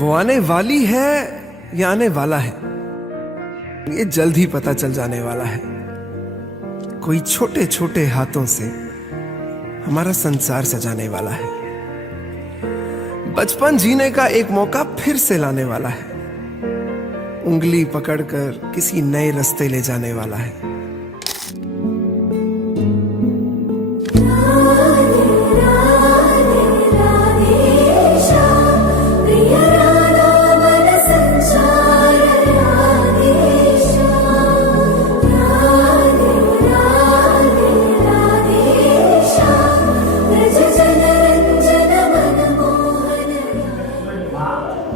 वो आने वाली है या आने वाला है, ये जल्द ही पता चल जाने वाला है। कोई छोटे छोटे हाथों से हमारा संसार सजाने वाला है। बचपन जीने का एक मौका फिर से लाने वाला है। उंगली पकड़कर किसी नए रास्ते ले जाने वाला है।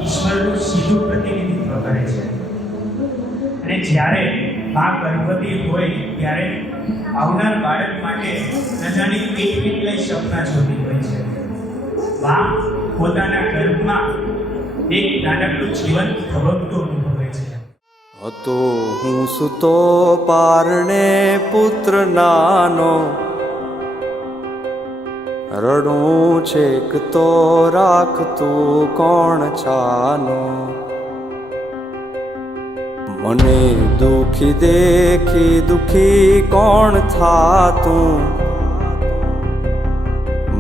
ઈશ્વરનું સીધું પ્રતિનિધિત્વ કરે છે અને જ્યારે મા ગર્ભવતી હોય ત્યારે આવનાર બાળક માટે ન જાણે કેટલાય સપના જોતી હોય છે। મા પોતાના ગર્ભમાં એક નાનકડું જીવન ધબકતું અનુભવે છે। હતો હું સુતો પારણે પુત્ર નાનો, રડું છેક તો રાખતું કોણ છાનો। મને દુખી દેખી દુખી કોણ થાતું,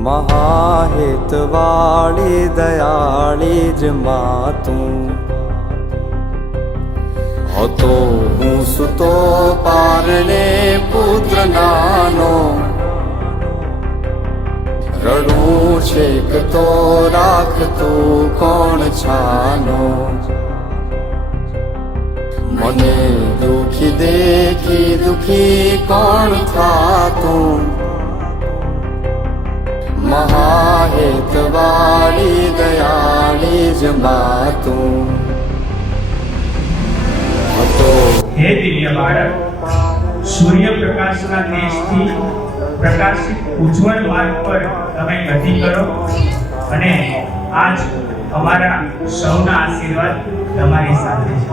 મહાહેતવાળી દયાળી જ માતું। હતો હું સુતો પારણે પુત્ર નાનો, રડું છેક તો રાખતું કોણ છાનો। મને દુખી દેખી દુખી કોણ થાતું, મહાહેતવાળી દયાળી જ માતું। હે દિવ્ય બાળક, સૂર્યપ્રકાશના તેજથી પ્રકાશિત ઉજ્જવળ માર્ગ પર તમે ગતિ કરો અને આજ અમારા સૌના આશીર્વાદ તમારી સાથે છે।